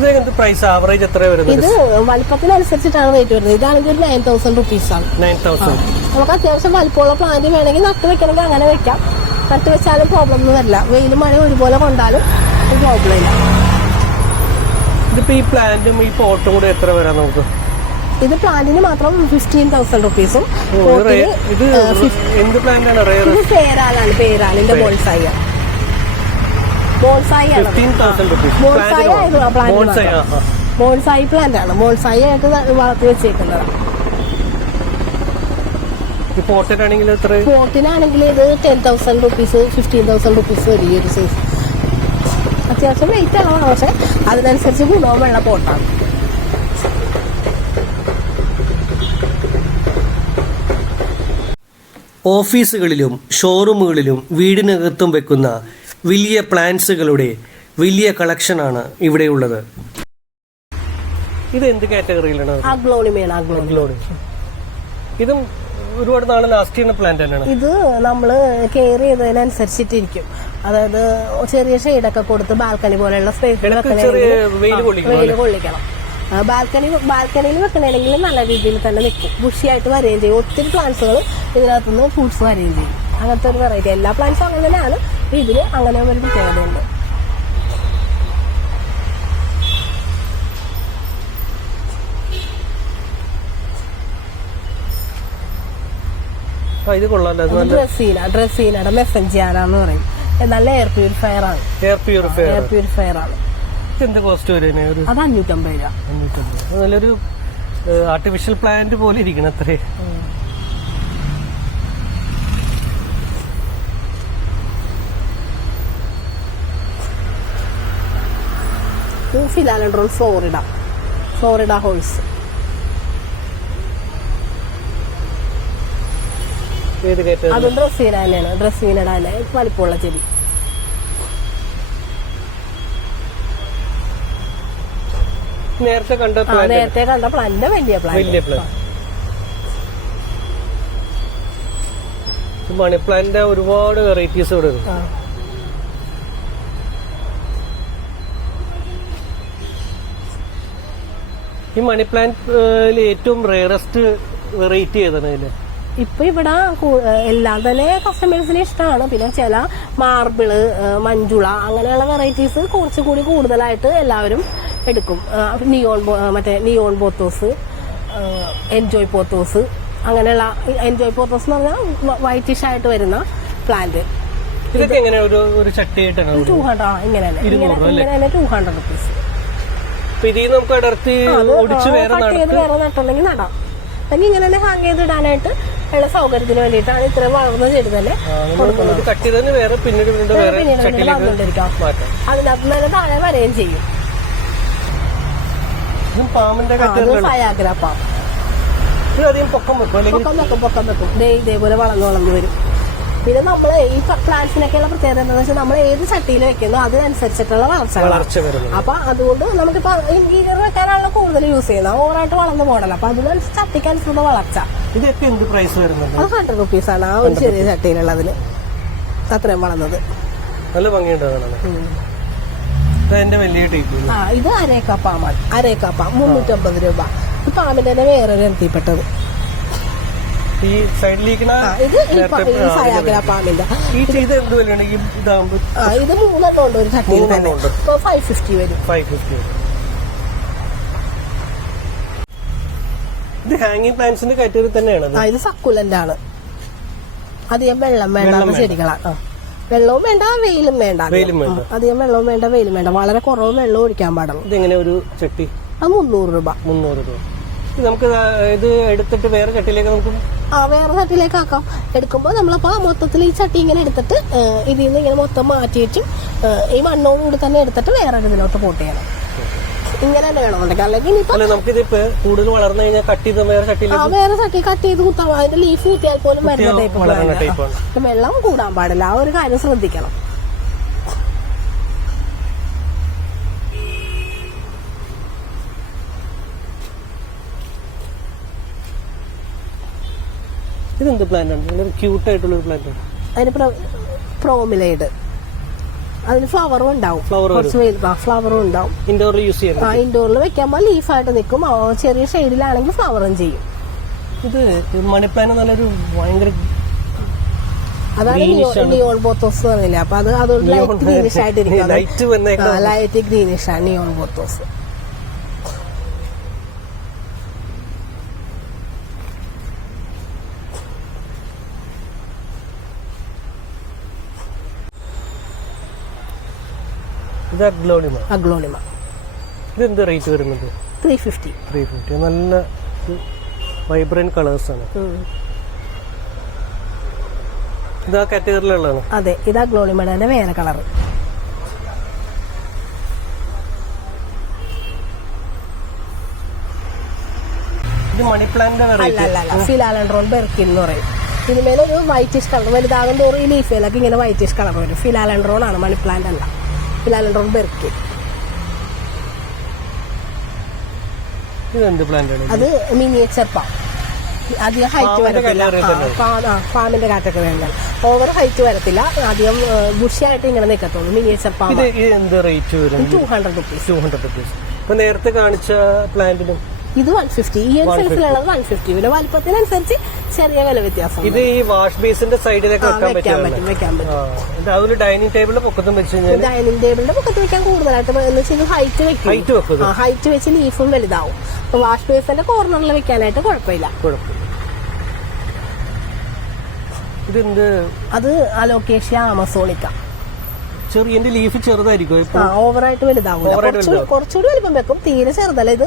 S1: ഇത് പ്രൈസ് ആവറേജ് എത്ര വരുന്നത്?
S2: ഇത് വലിപ്പത്തിനനുസരിച്ചിട്ടാണ് റേറ്റ് വരുന്നത്. ഇതാണെങ്കിൽ ഒരു നയൻ തൗസൻഡ് റുപ്പീസ് ആണ്.
S1: നയൻ തൗസൻഡ്
S2: നമുക്ക് അത്യാവശ്യം വലിപ്പമുള്ള പ്ലാന്റ് വേണമെങ്കിൽ നട്ടു വെക്കണമെങ്കിൽ അങ്ങനെ വെക്കാം. നട്ടു വെച്ചാലും പ്രോബ്ലം ഒന്നും വരില്ല. വെയിലും മഴ ഒരുപോലെ കൊണ്ടാലും ഒരു പ്രോബ്ലം ഇല്ല.
S1: ഇതിപ്പോ ഈ പ്ലാന്റും ഈ പോട്ടും കൂടെ എത്ര വരാം നമുക്ക്?
S2: ഇത് പ്ലാന്റിന് മാത്രം ഫിഫ്റ്റീൻ തൗസൻഡ് റുപ്പീസും
S1: ഇത് എന്ത് പ്ലാന്റ് ആണ് റയർ
S2: ഇത് പേരാലാണ് പേരാലിന്റെ ബോൾസായി ബോൾസായി ബോൾസായി ആയിരുന്നു പ്ലാന്റ്. ബോൾസായി ആണ്. ബോൾസായി ആയിട്ട് വളർത്തി വെച്ചേക്കുന്നത്.
S1: പോട്ടിനാണെങ്കിൽ
S2: ഇത് ten thousand rupees fifteen thousand rupees വരും ഈ ഒരു സൈസ് അത്യാവശ്യം വെയിറ്റ് ആണ്. പക്ഷെ അതിനനുസരിച്ച് ഗുണവും വെള്ള പോട്ടാണ്
S1: ഓഫീസുകളിലും ഷോറൂമുകളിലും വീടിനകത്തും വെക്കുന്ന വലിയ പ്ലാന്റ്സുകളുടെ വലിയ കളക്ഷനാണ് ഇവിടെയുള്ളത്. ഇത് എന്ത് കാറ്റഗറിയിലാണ് ഇതും ഒരുപാട് നാൾ ലാസ്റ്റ് ചെയ്യുന്ന പ്ലാന്റ് തന്നെയാണ്.
S2: ഇത് നമ്മൾ കെയർ ചെയ്തതിനനുസരിച്ചിട്ടിരിക്കും. അതായത് ചെറിയ ഷെയ്ഡൊക്കെ കൊടുത്ത് ബാൽക്കണി പോലെയുള്ള
S1: വെയിൽ കൊള്ളിക്കണം.
S2: ബാൽക്കണി ബാൽക്കണിയിൽ വെക്കണമെങ്കിൽ നല്ല രീതിയിൽ തന്നെ നിൽക്കും. ബുഷിയായിട്ട് വരികയും ചെയ്യും. ഒത്തിരി പ്ലാന്റ്സുകൾ ഇതിനകത്തുനിന്ന് ഫ്രൂട്ട്സ് വരികയും ചെയ്യും. അങ്ങനത്തെ ഒരു വെറൈറ്റി എല്ലാ പ്ലാന്റ്സും അങ്ങനെ തന്നെയാണ്. ഇതിൽ അങ്ങനെ ഒരു പ്രത്യേകതയുണ്ട്.
S1: ഇത് കൊള്ളാമല്ലോ അത് നല്ല
S2: ഡ്രസ്സീന ഡ്രസ്സീനയുടെ മെസ്സഞ്ചിയാന എന്ന് പറയും. നല്ല എയർ പ്യൂരിഫയർ ആണ്.
S1: എയർ പ്യൂരിഫയർ
S2: എയർ പ്യൂരിഫയർ ആണ്.
S1: എന്ത് കോസ്റ്റ് വരും ഒരു
S2: അത് അഞ്ഞൂറ്റമ്പത് രൂപ.
S1: അഞ്ഞൂറ്റമ്പത് അത് നല്ലൊരു ആർട്ടിഫിഷ്യൽ പ്ലാന്റ് പോലെ ഇരിക്കണം അത്രേ.
S2: ഇത് ഫിലാലൻഡ്രോൺ ഫ്ലോറിഡ ഫ്ലോറിഡ ഹോൾസ്
S1: ഏത് കയറ്റം
S2: അതും ഡ്രസ്സീന തന്നെയാണ്. ഡ്രസ്സീനയുടെ തന്നെ. വലിപ്പമുള്ള ചെടി.
S1: നേരത്തെ കണ്ട
S2: നേരത്തെ കണ്ട പ്ലാന്റ് വലിയ പ്ലാന്റ്
S1: മണി പ്ലാന്റിന്റെ ഒരുപാട് വെറൈറ്റീസ് ഇവിടെ ഉണ്ട്. ഈ മണി പ്ലാന്റ് ഏറ്റവും റേറസ്റ്റ് വെറൈറ്റി ഏതാണ് ഇതിൽ
S2: ഇപ്പൊ ഇവിടെ എല്ലാം തന്നെ കസ്റ്റമേഴ്സിന് ഇഷ്ടമാണ് പിന്നെ ചില മാർബിൾ മഞ്ജുള അങ്ങനെയുള്ള വെറൈറ്റീസ് കുറച്ചുകൂടി കൂടുതലായിട്ട് എല്ലാവരും എടുക്കും. നിയോൺ മറ്റേ നിയോൺ പോത്തോസ് എൻജോയ് പോത്തോസ് അങ്ങനെയുള്ള എൻജോയ് പോത്തോസ് എന്ന് പറഞ്ഞാൽ വൈറ്റിഷ് ആയിട്ട് വരുന്ന പ്ലാന്റ്
S1: ഇതൊക്കെ എങ്ങനെ ഒരു ഒരു ചട്ടിയായിട്ടാണ്
S2: ടു ഹൺഡ്രഡ് ഇങ്ങനെ തന്നെ. ടു ഹൺഡ്രഡ് റുപ്പീസ്
S1: ഇതിൽ നമുക്ക് അടർത്തി ഒടിച്ച് വേറെ
S2: നട്ടുണ്ടെങ്കിൽ നടാം. അല്ലെങ്കിൽ ഇങ്ങനെ തന്നെ ഹാങ് ചെയ്ത് ഇടാനായിട്ട് ഉള്ള സൗകര്യത്തിന് വേണ്ടിയിട്ടാണ് ഇത്ര വളർന്ന ചെടി തന്നെ
S1: ഇത് കട്ട് ചെയ്തതിന് വേറെ പിന്നീട്
S2: പിന്നീട് വളർന്നുകൊണ്ടിരിക്കാം അതിനകത്ത് തന്നെ താഴെ വരെയും ചെയ്യും.
S1: പൊക്കം വെക്കും
S2: പൊക്കം വെക്കും പൊക്കം വെക്കും. ഇതേപോലെ വളർന്നു വളർന്നു വരും. പിന്നെ നമ്മൾ ഈ പ്ലാന്റ്സിനൊക്കെയുള്ള പ്രത്യേകത എന്താണെന്ന് വെച്ചാൽ നമ്മൾ ഏത് ചട്ടിയിൽ വെക്കുന്നു അതിനനുസരിച്ചിട്ടുള്ള
S1: വളർച്ച വരുന്നത്.
S2: അപ്പൊ അതുകൊണ്ട് നമുക്കിപ്പോ ഇന്റീരിയർ വെക്കാനാണല്ലോ കൂടുതൽ യൂസ് ചെയ്യുന്നത്. ഓവറായിട്ട് വളർന്നു പോകണല്ലോ. അപ്പൊ അതിനനുസരിച്ച് ചട്ടിക്കനുസരിച്ചുള്ള വളർച്ച.
S1: ഇതൊക്കെ എന്ത് പ്രൈസ് വരുന്നുണ്ട്
S2: അത് ഹൺഡ്രഡ് റുപ്പീസ് ആണ്. ആ ഒരു ചെറിയ ചട്ടിയിലുള്ളതിന്. അത്രയും വളർന്നത്.
S1: നല്ല ഭംഗിയുണ്ട് വലിയ ടൈപ്പ്
S2: ആ ഇത് അരേക്ക പാമാണ് അരേക്ക പാം. മുന്നൂറ്റമ്പത് രൂപ. ഇത് പാമ്പിന്റെ തന്നെ വേറൊരു ഇനത്തിൽപ്പെട്ടത്
S1: ഈ
S2: സൈഡിലേക്ക് ഇത് ഈ പ- ഈ സയാഗ്ര പാമ്പിന്റെ.
S1: ഈ ചെയ്ത് എന്ത് വിലയാണ്? ഈ ഇതാകുമ്പോ
S2: ആ ഇത് മൂന്നെണ്ണം ഉണ്ട് ഒരു ചട്ടിയിൽ തന്നെ.
S1: മൂന്നെണ്ണം ഉണ്ട്.
S2: ഇപ്പൊ ഫൈവ് ഫിഫ്റ്റി വരും.
S1: ഫൈവ് ഫിഫ്റ്റി ഇത് ഹാങ്ങിങ് പ്ലാന്റ്സിന്റെ കാറ്റഗറി തന്നെയാണ്
S2: ആ ഇത് സക്കുലന്റ് ആണ്. അധികം വെള്ളം വേണ്ട
S1: വെള്ളം വേണ്ട.
S2: ശരികളാണ് ആ വെള്ളവും വേണ്ട വെയിലും വേണ്ട.
S1: വെയിലും വേണ്ട.
S2: ആ, അധികം വെള്ളവും വേണ്ട വെയിലും വേണ്ട. വളരെ കുറവ് വെള്ളം ഒഴിക്കാൻ പാടുള്ളൂ
S1: ഇതെങ്ങനെ ഒരു ചട്ടി?
S2: അത് മുന്നൂറ് രൂപ.
S1: മുന്നൂറ് രൂപ. ഇത് നമുക്ക് ദാ ഇത് എടുത്തിട്ട് വേറെ ചട്ടിയിലേക്ക് നമുക്ക്
S2: വേറെ ചട്ടിയിലേക്ക് ആക്കാം എടുക്കുമ്പോൾ നമ്മളപ്പോൾ മൊത്തത്തിൽ ഈ ചട്ടി ഇങ്ങനെ എടുത്തിട്ട് ഇതിൽ നിന്ന് ഇങ്ങനെ മൊത്തം മാറ്റിയിട്ടും ഈ മണ്ണോടും കൂടി തന്നെ എടുത്തിട്ട് വേറെ ഇതിലോട്ട് പോട്ട് ചെയ്യണം. ഇങ്ങനെ തന്നെ വേണമെന്നുണ്ടെങ്കിൽ അല്ലെങ്കിൽ ഇനിയിപ്പോ
S1: കൂടുതൽ വളർന്നു കഴിഞ്ഞാൽ കട്ട് ചെയ്ത് വേറെ
S2: ആ വേറെ ചട്ടി കട്ട് ചെയ്ത് കുത്താം. അതിന്റെ ലീഫ് കുത്തിയാൽ പോലും വരുന്ന ടൈപ്പ്. വെള്ളം കൂടാൻ പാടില്ല. ആ ഒരു കാര്യം ശ്രദ്ധിക്കണം.
S1: ഇതെന്ത് പ്ലാന്റ് ആണ്? വളരെ ക്യൂട്ട് ആയിട്ടുള്ള ഒരു പ്ലാന്റ് ആണ്?
S2: അതിന് പ്രോമിലൈഡ് അതിന് ഫ്ലവറും ഉണ്ടാവും.
S1: Flower
S2: കുറച്ച് വലുതാ ഫ്ലവറും ഉണ്ടാവും.
S1: ഇൻഡോറിൽ യൂസ് ചെയ്യാൻ
S2: ആ ഇൻഡോറിൽ വെക്കുമ്പോൾ ലീഫായിട്ട് നിൽക്കും. ആ, ചെറിയ ഷെയ്ഡിലാണെങ്കിൽ ഫ്ലവറും ചെയ്യും.
S1: ഇത് മണി പ്ലാന്റ് നല്ലൊരു ഭയങ്കര
S2: അതാണ്
S1: Greenish ആണ്.
S2: നിയോൺ ബോത്തോസ് പറഞ്ഞില്ലേ? അപ്പൊ അത് അതുകൊണ്ട് ലൈറ്റ് ഗ്രീനിഷ് ആയിട്ടിരിക്കും.
S1: light വന്നേക്കണ.
S2: ലൈറ്റ് ഗ്രീനിഷ് ആണ് നിയോൺ ബോത്തോസ്
S1: ഇത് അഗ്ലോണിമ.
S2: അഗ്ലോണിമ.
S1: ഇത് എന്ത് റേറ്റ് വരുന്നുണ്ട്
S2: ത്രീ ഫിഫ്റ്റി
S1: ത്രീ ഫിഫ്റ്റി നല്ല വൈബ്രന്റ് കളേഴ്സ് ആണ്. ഇത് കാറ്റഗറിയിലുള്ളതാണ്
S2: അതെ ഇത് അഗ്ലോണിമയുടെ വേറെ കളർ
S1: ഇത് മണി
S2: അല്ല ഫിലാലൻഡ്രോൺ ബെർക്കിൻ എന്ന് പറയും. ഇതിന്മേലെ ഒരു വൈറ്റിഷ് കളർ വലുതാകും തോറും ഈ ലീഫിലൊക്കെ ഇങ്ങനെ വൈറ്റിഷ് കളർ വരും. ഫിലാലൻഡ്രോൺ ആണ് മണി പ്ലാന്റ് അല്ല.
S1: എന്ത് ആണ്
S2: അത് മിനിയേച്ചർ പാം അധികം ഹൈറ്റ് വരത്തില്ല. പാമ്പിന്റെ കാറ്റൊക്കെ വേണ്ട ഓവർ ഹൈറ്റ് വരത്തില്ല. അധികം ബുഷിയായിട്ട് ഇങ്ങനെ നിൽക്കത്തുള്ളൂ miniature palm two hundred rupees
S1: two hundred rupees നേരത്തെ കാണിച്ച പ്ലാന്റിനും
S2: ഇത് വൺ ഫിഫ്റ്റി ഈ ഒരു സൈസിലുള്ളത് വൺ ഫിഫ്റ്റി പിന്നെ വലിപ്പത്തിനനുസരിച്ച് ചെറിയ വില വ്യത്യാസം
S1: ഇത് ഈ വാഷ് ബേസിന്റെ സൈഡിലേക്ക് വെക്കാൻ പറ്റും
S2: വെക്കാൻ
S1: ഡൈനിങ് ടേബിളിന്റെ പൊക്കത്തും വെച്ച്
S2: ഡൈനിങ് ടേബിളിന്റെ പൊക്കത്ത് വെക്കാൻ കൂടുതലായിട്ട് എന്ന് വെച്ചാൽ ഹൈറ്റ് വെക്കും.
S1: ഹൈറ്റ് വെക്കും
S2: ഹൈറ്റ് വെച്ച് ലീഫും വലുതാവും. അപ്പൊ വാഷ് ബേസിന്റെ കോർണറിൽ വെക്കാനായിട്ട് കുഴപ്പമില്ല.
S1: കുഴപ്പമില്ല. ഇതെന്ത്?
S2: അത് അലോക്കേഷ്യ ആമസോണിക്ക
S1: ചെറിയ ലീഫ് ചെറുതായിരിക്കും.
S2: ഓവറായിട്ട് വലുതാവില്ല കുറച്ചുകൂടി വലിപ്പം വെക്കും. തീരെ ചെറുതല്ല. ഇത്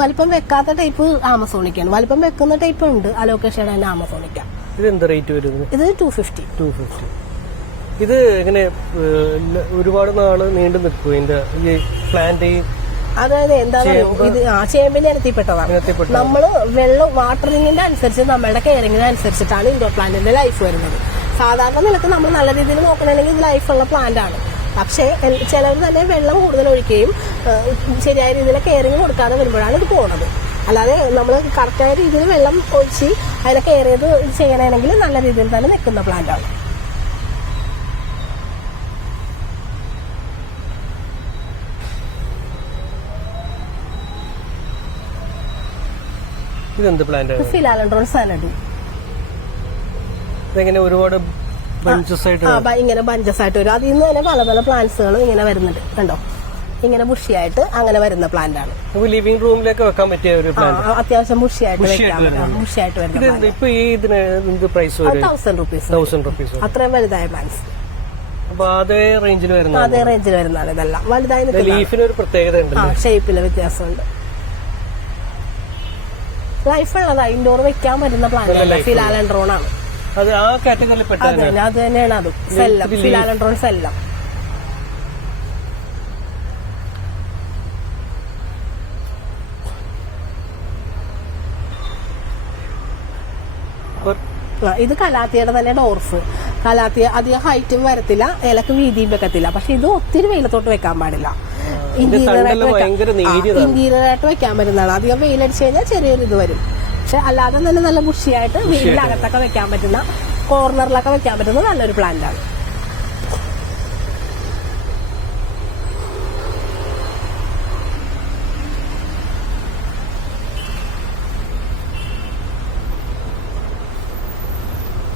S2: വലിപ്പം വെക്കാത്ത ടൈപ്പ് ആമസോണിക്കാണ് വലിപ്പം വെക്കുന്ന ടൈപ്പ് ഉണ്ട്. അലോക്കേഷൻ തന്നെ ആമസോണിക്ക
S1: ഇത് എന്ത് റേറ്റ് വരുന്നത്
S2: ഇത് ടു ഫിഫ്റ്റി
S1: ടു ഫിഫ്റ്റി ഇത് എങ്ങനെ ഒരുപാട് നാൾ നീണ്ടു നിൽക്കും ഇതിന്റെ ഈ പ്ലാന്റ്
S2: അതായത് എന്താണെന്നറിയോ ഇത് ആ ചേമ്പിന്റെ ഇനത്തിൽപ്പെട്ടതാണ്.
S1: ഇനത്തിൽപ്പെട്ട
S2: നമ്മൾ വെള്ളം വാട്ടറിങ്ങിന്റെ അനുസരിച്ച് നമ്മളുടെ കെയറിങ്ങിന് അനുസരിച്ചിട്ടാണ് ഇൻഡോർ പ്ലാന്റിന്റെ ലൈഫ് വരുന്നത്. സാധാരണ നിലയ്ക്ക് നമ്മൾ നല്ല രീതിയിൽ നോക്കണമെങ്കിൽ ഇത് ലൈഫുള്ള പ്ലാന്റ് ആണ്. പക്ഷേ ചിലർ തന്നെ വെള്ളം കൂടുതൽ ഒഴിക്കുകയും ശരിയായ രീതിയിൽ കെയറിങ് കൊടുക്കാതെ വരുമ്പോഴാണ് ഇത് പോകുന്നത് അല്ലാതെ നമ്മൾ കറക്റ്റായ രീതിയിൽ വെള്ളം ഒഴിച്ച് അതിനെ കെയർ ചെയ്ത് ചെയ്യണമെങ്കിൽ നല്ല രീതിയിൽ തന്നെ നിൽക്കുന്ന പ്ലാന്റ് ആണ്.
S1: ഇതെന്ത് പ്ലാന്റ്
S2: ഫിലാലൻഡ്രോൺ സാനഡി
S1: ഇതെങ്ങനെ ഒരുപാട് ബഞ്ചസ് ആയിട്ട്
S2: ആ ബ- ഇങ്ങനെ ബഞ്ചസ് ആയിട്ട് വരും. അതിൽ നിന്ന് തന്നെ പല പല പ്ലാന്റ്സുകളും ഇങ്ങനെ വരുന്നുണ്ട്. കണ്ടോ? ഇങ്ങനെ ബുഷിയായിട്ട് അങ്ങനെ വരുന്ന പ്ലാന്റ് ആണ്.
S1: നമുക്ക് ലിവിംഗ് റൂമിലേക്ക് വെക്കാൻ പറ്റിയ ഒരു
S2: ആ,
S1: പ്ലാന്റ്
S2: അത്യാവശ്യം ബുഷിയായിട്ട് വെക്കാൻ പറ്റും. ബുഷിയായിട്ട് വരുന്ന
S1: ഇത് എന്ത് ഇപ്പൊ ഈ ഇതിന് എന്ത് പ്രൈസ് വരും.
S2: തൗസൻഡ് റുപ്പീസ്
S1: തൗസൻഡ് റുപ്പീസ്
S2: അത്രയും വലുതായ പ്ലാന്റ്സ്
S1: അപ്പൊ അതേ റേഞ്ചിൽ വരുന്ന
S2: അതേ റേഞ്ചിൽ വരുന്നതാണ് ഇതെല്ലാം. വലുതായി നിൽക്കുന്ന
S1: ലീഫിന് ഒരു പ്രത്യേകത ഉണ്ട്
S2: ആ ഷേപ്പിൽ വ്യത്യാസമുണ്ട്. ലൈഫ് ഉള്ളതാ ഇൻഡോർ വെക്കാൻ പറ്റുന്ന പ്ലാന്റ് ഫിലാലൻഡ്രോൺ ആണ്.
S1: അത് ആ കാറ്റഗറിയിൽ
S2: അത് തന്നെ അത് തന്നെയാണ് അതും. സെല്ലം ഫിലാലൻഡ്രോൺ സെല്ലം. ഇത് കലാത്തിയുടെ തന്നെ ഡോർഫ് കലാത്തിയ അധികം ഹൈറ്റും വരത്തില്ല ഇലക്ക് വീതിയും വെക്കത്തില്ല. പക്ഷെ ഇത് ഒത്തിരി വെയിലത്തോട്ട് വെക്കാൻ പാടില്ല. ഇന്റീരിയർ ആയിട്ട് വെക്കാൻ പറ്റുന്നതാണ്. അധികം വെയിലടിച്ചു കഴിഞ്ഞാൽ ചെറിയൊരു ഇത് വരും. പക്ഷെ അല്ലാതെ തന്നെ നല്ല ബുഷിയായിട്ട് വീടിനകത്തൊക്കെ വെക്കാൻ പറ്റുന്ന കോർണറിലൊക്കെ വെക്കാൻ പറ്റുന്ന നല്ലൊരു പ്ലാന്റ് ആണ്.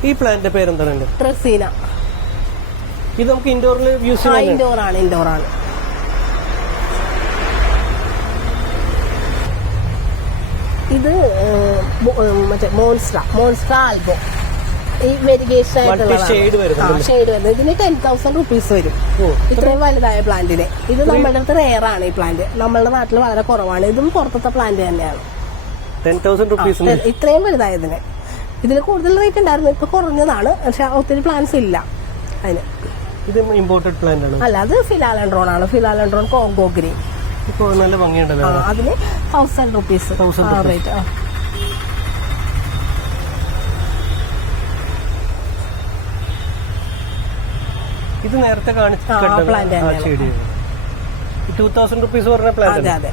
S1: ഈ പ്ലാന്റിന്റെ പേരെന്താണ്?
S2: ട്രസീന
S1: ഇത് നമുക്ക് ഇൻഡോറിൽ യൂസ്
S2: ചെയ്യാം
S1: ചെയ്യാൻ
S2: ഇൻഡോർ ആണ് ഇൻഡോർ ആണ് ഇത് ഏഹ്, ബോ- ഏഹ്, മറ്റേ മോൺസ്ട്ര മോൺസ്ട്ര ആൽബോ. ഈ വെരിഗേഷൻ ഷെയ്ഡ് വരുന്നത്. ഇതിന് ടെൻ തൗസൻഡ് റുപ്പീസ് വരും. ഇത്രയും വലുതായ പ്ലാന്റിന്. ഇത് നമ്മളുടെ അടുത്ത് റെയർ ആണ് ഈ പ്ലാന്റ് നമ്മളുടെ നാട്ടിൽ വളരെ കുറവാണ്. ഇതും പുറത്തത്തെ പ്ലാന്റ് തന്നെയാണ്. ഇത്രയും വലുതായതിന് ഇതിന്. കൂടുതൽ റേറ്റ് ഉണ്ടായിരുന്നു. ഇപ്പൊ കുറഞ്ഞതാണ്. പക്ഷെ ഒത്തിരി പ്ലാന്റ്സ് ഇല്ല അതിന്.
S1: ഇത് ഇമ്പോർട്ടഡ് പ്ലാന്റ് ആണ്.
S2: അല്ല അത് ഫിലാലൻഡ്രോൺ ആണ്. ഫിലാലൻഡ്രോൺ കോങ്കോ ഗ്രീൻ
S1: നല്ല ഭംഗിയുണ്ടല്ലോ?
S2: അതിന് തൗസൻഡ് റുപ്പീസ്
S1: 1000 rupees.
S2: റേറ്റ്
S1: ഇത് നേരത്തെ കാണിച്ച്
S2: ആ,
S1: കണ്ടത്
S2: plant
S1: ആ
S2: തന്നെയാണ്.
S1: ചെടി. ടൂ തൗസൻഡ് റുപ്പീസ് പറഞ്ഞ പ്ലാന്റ്
S2: അതെ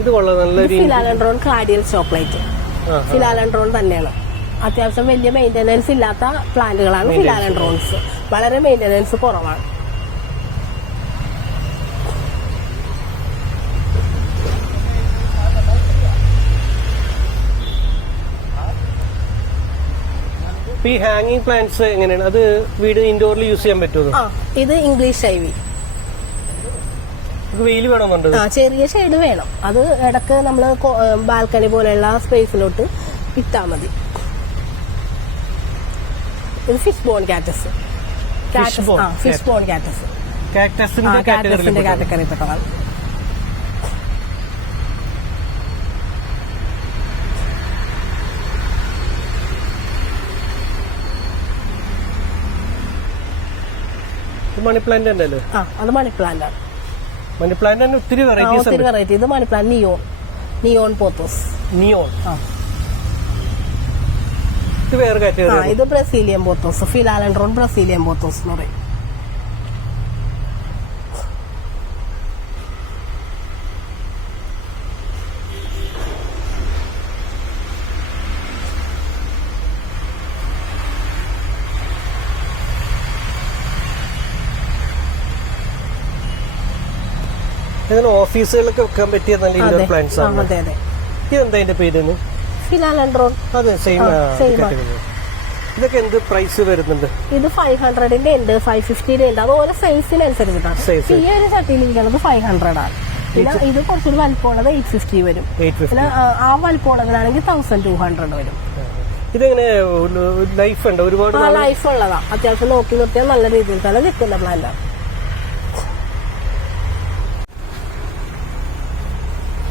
S1: ഇത് കൊള്ളാം നല്ലൊരു
S2: ഫിലാലൻഡ്രോൺ കാഡിയൽ ചോക്ലേറ്റ് ഫിലാലൻഡ്രോൺ തന്നെയാണ്. അത്യാവശ്യം വലിയ മെയിന്റനൻസ് ഇല്ലാത്ത പ്ലാന്റുകളാണ് ഫിലാലൻഡ്രോൺസ് വളരെ മെയിന്റനൻസ് കുറവാണ്.
S1: ഇപ്പൊ ഈ ഹാങ്ങിങ് പ്ലാന്റ്സ് എങ്ങനെയാണ്? അത് വീട് ഇൻഡോറിൽ യൂസ് ചെയ്യാൻ പറ്റുമോ
S2: ആ ഇത് ഇംഗ്ലീഷ് ഐവി
S1: വെയിൽ വെയിൽ വേണമെന്നുണ്ട്
S2: ആ ചെറിയ ഷെയ്ഡ് വേണം. അത് ഇടയ്ക്ക് നമ്മൾ ബാൽക്കണി പോലെയുള്ള സ്പേസിലോട്ട് ഇട്ടാ മതി. ഇത് fish bone cactus fish bone cactus കാറ്റസിന്റെ
S1: കാറ്റഗറിയിൽ മണി പ്ലാന്റ് തന്നെ അല്ലേ
S2: ആ അത് മണി പ്ലാന്റ് ആണ്.
S1: മണി പ്ലാന്റ് തന്നെ ഒത്തിരി വെറൈറ്റീസ്
S2: ഒത്തിരി വെറൈറ്റി ഇത് money plant neon neon pothos
S1: neon
S2: ആ.
S1: ഇത് വേറെ കാറ്റഗറി
S2: ഇത് Brazilian pothos philodendron Brazilian pothos എന്ന് പറയും.
S1: ഇങ്ങനെ ഓഫീസുകളിലൊക്കെ വെക്കാൻ പറ്റിയ നല്ല ഇൻഡോർ പ്ലാന്റ്സ് ആണ്.
S2: അതെ അതെ.
S1: ഇതെന്താ അതിന്റെ പേര്
S2: ഫിലാലൻഡ്രോൺ
S1: അതെ സെയിം ഇതൊക്കെ എന്ത് പ്രൈസ് വരുന്നുണ്ട്?
S2: ഇത് ഫൈവ് ഹൺഡ്രഡിന്റെ ഉണ്ട് ഫൈവ് ഫിഫ്റ്റിന്റെ ഉണ്ട്. അത് ഓരോ സൈസിനനുസരിച്ചിട്ടാണ് ഈ ഒരു ചട്ടിയിലിരിക്കുന്നത് ഫൈവ് ഹൺഡ്രഡ് ആണ്. പിന്നെ ഇത് കുറച്ചൊരു വലിപ്പമുള്ളത് എയ്റ്റ് ഫിഫ്റ്റി വരും. പിന്നെ ആ, വലിപ്പമുള്ളതിനാണെങ്കിൽ തൗസൻഡ് ടു ഹൺഡ്രഡ് വരും.
S1: ഇതെങ്ങനെ ലൈഫ് ഉണ്ട്? ഒരുപാട്
S2: ലൈഫ് ഉള്ളതാ. അത്യാവശ്യം നോക്കി നിർത്തിയാൽ നല്ല രീതിയിൽ തന്നെ നിൽക്കുന്ന പ്ലാന്റ്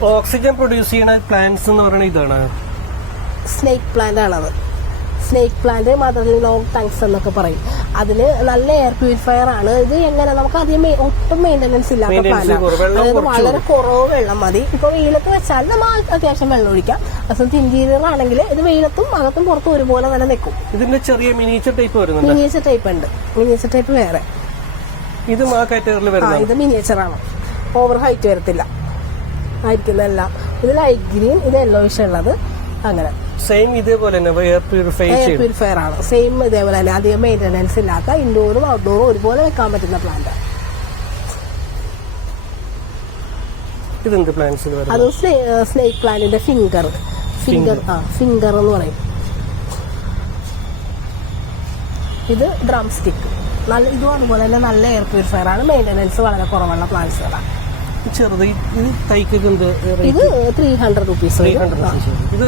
S1: ഓക്സിജൻ പ്രൊഡ്യൂസ് ചെയ്യുന്ന പ്ലാന്റ്സ് എന്ന് പറയുന്നത് ഇതാണ്.
S2: സ്നേക്ക് പ്ലാന്റ് ആണത്. Snake plant mother long tongues എന്നൊക്കെ പറയും. അതിന് നല്ല എയർ പ്യൂരിഫയർ ആണ്. ഇത് എങ്ങനെ? നമുക്ക് അധികം ഒട്ടും മെയിന്റനൻസ് ഇല്ലാത്ത പ്ലാന്റ്. അതായത് വളരെ കുറവ് വെള്ളം മതി. ഇപ്പൊ വെയിലത്ത് വെച്ചാൽ നമ്മൾ അത്യാവശ്യം വെള്ളം ഒഴിക്കാം. അസം ഇന്റീരിയർ ആണെങ്കിൽ ഇത് വെയിലത്തും അകത്തും പുറത്തും ഒരുപോലെ തന്നെ നിൽക്കും.
S1: ഇതിന്റെ ചെറിയ മിനിയേച്ചർ ടൈപ്പ് വരുന്നുണ്ട്.
S2: മിനിയേച്ചർ ടൈപ്പ് ഉണ്ട്. മിനിയേച്ചർ ടൈപ്പ് വേറെ.
S1: ഇതും ആ കാറ്റഗറിയിൽ
S2: ആ
S1: വരുന്നത്
S2: ഇത് മിനിയേച്ചർ ആണ്. ഓവർ ഹൈറ്റ് വരത്തില്ല. ആയിരിക്കുന്നതെല്ലാം ഇത് ലൈറ്റ് ഗ്രീൻ ഇത് യെല്ലോയിഷ് ഉള്ളത്. അങ്ങനെ.
S1: സെയിം ഇതേപോലെ തന്നെ എയർ പ്യൂരിഫൈ
S2: എയർ പ്യൂരിഫയർ ആണ്. സെയിം ഇതേപോലെ തന്നെ അധികം മെയിന്റനൻസ് ഇല്ലാത്ത ഇൻഡോറും ഔട്ട്ഡോറും ഒരുപോലെ വെക്കാൻ പറ്റുന്ന പ്ലാന്റ്
S1: ഇതെന്ത് പ്ലാന്റ്സ്
S2: അത് സ്നേക്ക് പ്ലാന്റിന്റെ ഫിംഗർ ഫിംഗർ ആ ഫിംഗർ എന്ന് പറയും. ഇത് ഡ്രം സ്റ്റിക്ക് നല്ല ഇതും അതുപോലെ തന്നെ നല്ല എയർ പ്യൂരിഫയർ ആണ്. മെയിന്റനൻസ് വളരെ കുറവുള്ള പ്ലാന്റ്സുകളാണ്
S1: ചെറുത്. തൈക്കൊക്കെ എന്ത്
S2: ഇത് ത്രീ ഹൺഡ്രഡ് റുപ്പീസ്
S1: ഇത്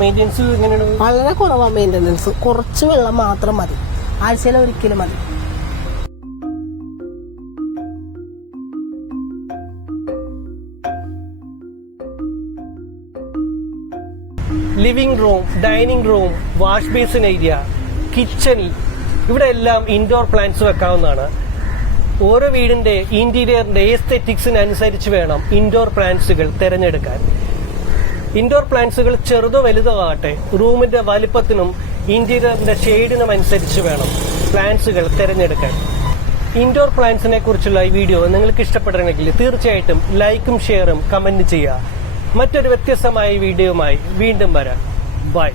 S1: മെയിന്റെനൻസ് എങ്ങനെയാണ്?
S2: വളരെ കുറവാണ് മെയിന്റെനൻസ് കുറച്ച് വെള്ളം മാത്രം മതി. ആഴ്ചയിൽ ഒരിക്കലും മതി.
S1: Living room dining room wash basin area kitchen ഇവിടെ എല്ലാം ഇൻഡോർ പ്ലാന്റ്സ് വെക്കാവുന്നതാണ്. ഓരോ വീടിന്റെ ഇന്റീരിയറിന്റെ എസ്തെറ്റിക്സിന് അനുസരിച്ച് വേണം ഇൻഡോർ പ്ലാന്റ്സുകൾ തിരഞ്ഞെടുക്കാൻ. ഇൻഡോർ പ്ലാന്റ്സുകൾ ചെറുതോ വലുതോ ആകട്ടെ റൂമിന്റെ വലിപ്പത്തിനും ഇന്റീരിയറിന്റെ ഷെയ്ഡിനും അനുസരിച്ച് വേണം പ്ലാന്റ്സുകൾ തിരഞ്ഞെടുക്കാൻ. ഇൻഡോർ പ്ലാന്റ്സിനെ കുറിച്ചുള്ള ഈ വീഡിയോ നിങ്ങൾക്ക് ഇഷ്ടപ്പെടണമെങ്കിൽ തീർച്ചയായിട്ടും ലൈക്കും ഷെയറും കമന്റ് ചെയ്യുക. മറ്റൊരു വ്യത്യസ്തമായ വീഡിയോയുമായി വീണ്ടും വരാം. ബൈ